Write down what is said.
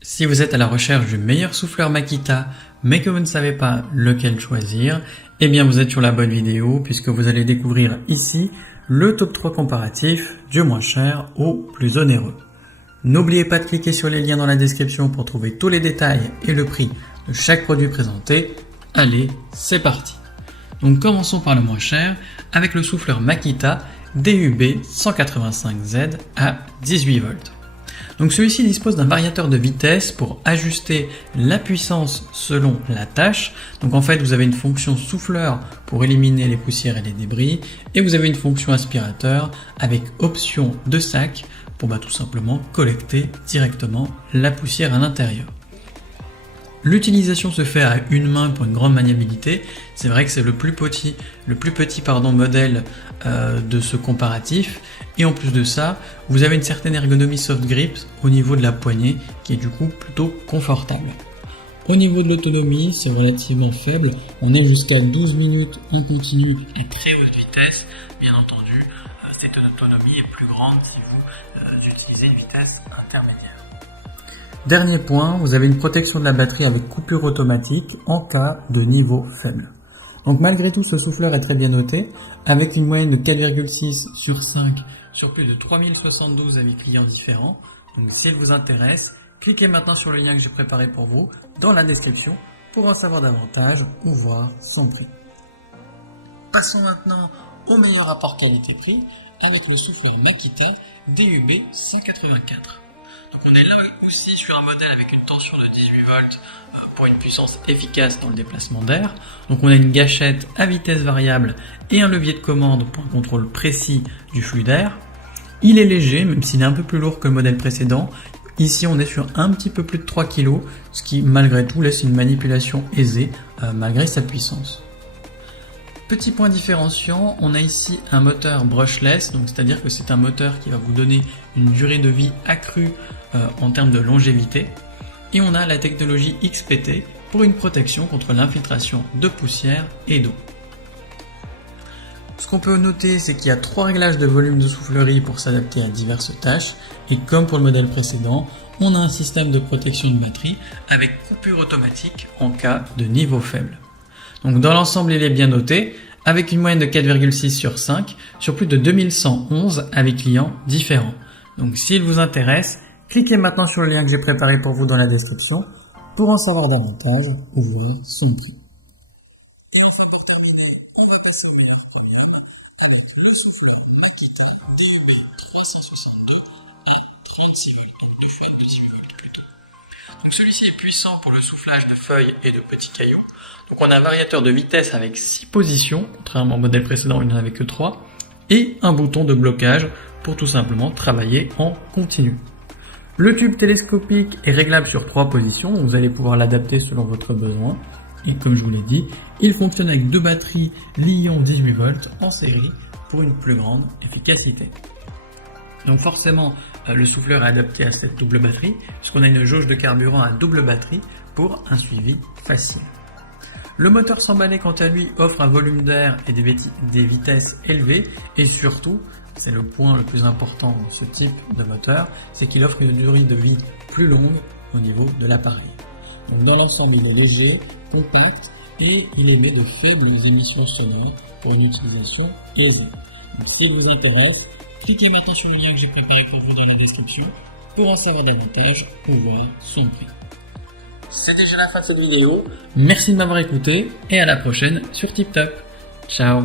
Si vous êtes à la recherche du meilleur souffleur Makita, mais que vous ne savez pas lequel choisir, eh bien vous êtes sur la bonne vidéo puisque vous allez découvrir ici le top 3 comparatif du moins cher au plus onéreux. N'oubliez pas de cliquer sur les liens dans la description pour trouver tous les détails et le prix de chaque produit présenté. Allez, c'est parti. Donc commençons par le moins cher avec le souffleur Makita DUB 185Z à 18 volts. Donc celui-ci dispose d'un variateur de vitesse pour ajuster la puissance selon la tâche. Donc en fait vous avez une fonction souffleur pour éliminer les poussières et les débris et vous avez une fonction aspirateur avec option de sac pour tout simplement collecter directement la poussière à l'intérieur. L'utilisation se fait à une main pour une grande maniabilité. C'est vrai que c'est le plus petit modèle de ce comparatif. Et en plus de ça, vous avez une certaine ergonomie soft grip au niveau de la poignée qui est du coup plutôt confortable. Au niveau de l'autonomie, c'est relativement faible. On est jusqu'à 12 minutes en continu à très haute vitesse. Bien entendu, cette autonomie est plus grande si vous utilisez une vitesse intermédiaire. Dernier point, vous avez une protection de la batterie avec coupure automatique en cas de niveau faible. Donc malgré tout, ce souffleur est très bien noté, avec une moyenne de 4,6 sur 5 sur plus de 3072 avis clients différents. Donc s'il vous intéresse, cliquez maintenant sur le lien que j'ai préparé pour vous dans la description pour en savoir davantage ou voir son prix. Passons maintenant au meilleur rapport qualité-prix avec le souffleur Makita DUB 184. Donc on est là aussi sur un modèle avec une tension de 18 volts pour une puissance efficace dans le déplacement d'air. Donc on a une gâchette à vitesse variable et un levier de commande pour un contrôle précis du flux d'air. Il est léger même s'il est un peu plus lourd que le modèle précédent. Ici on est sur un petit peu plus de 3 kg, ce qui malgré tout laisse une manipulation aisée malgré sa puissance. Petit point différenciant, on a ici un moteur brushless, donc c'est-à-dire que c'est un moteur qui va vous donner une durée de vie accrue en termes de longévité. Et on a la technologie XPT pour une protection contre l'infiltration de poussière et d'eau. Ce qu'on peut noter, c'est qu'il y a 3 réglages de volume de soufflerie pour s'adapter à diverses tâches. Et comme pour le modèle précédent, on a un système de protection de batterie avec coupure automatique en cas de niveau faible. Donc dans l'ensemble, il est bien noté, avec une moyenne de 4,6 sur 5 sur plus de 2111 avis clients différents. Donc s'il vous intéresse, cliquez maintenant sur le lien que j'ai préparé pour vous dans la description pour en savoir davantage ou voir son prix. Et enfin pour terminer, on va passer au meilleur programme avec le souffleur Makita DUB 362 à 36 volts, donc 2 fois 18 volts plutôt. Donc celui-ci est puissant pour le soufflage de feuilles et de petits cailloux. Donc on a un variateur de vitesse avec 6 positions, contrairement au modèle précédent où il n'y en avait que 3, et un bouton de blocage pour tout simplement travailler en continu. Le tube télescopique est réglable sur 3 positions, donc vous allez pouvoir l'adapter selon votre besoin. Et comme je vous l'ai dit, il fonctionne avec 2 batteries Li-ion 18 volts en série pour une plus grande efficacité. Donc forcément, le souffleur est adapté à cette double batterie, puisqu'on a une jauge de carburant à double batterie pour un suivi facile. Le moteur sans balai quant à lui offre un volume d'air et des vitesses élevées et surtout, c'est le point le plus important dans ce type de moteur, c'est qu'il offre une durée de vie plus longue au niveau de l'appareil. Donc dans l'ensemble, il est léger, compact et il émet de faibles émissions sonores pour une utilisation aisée. Donc s'il vous intéresse, cliquez maintenant sur le lien que j'ai préparé pour vous dans la description pour en savoir davantage ou voir son prix. C'est déjà la fin de cette vidéo, merci de m'avoir écouté et à la prochaine sur TipTop. Ciao.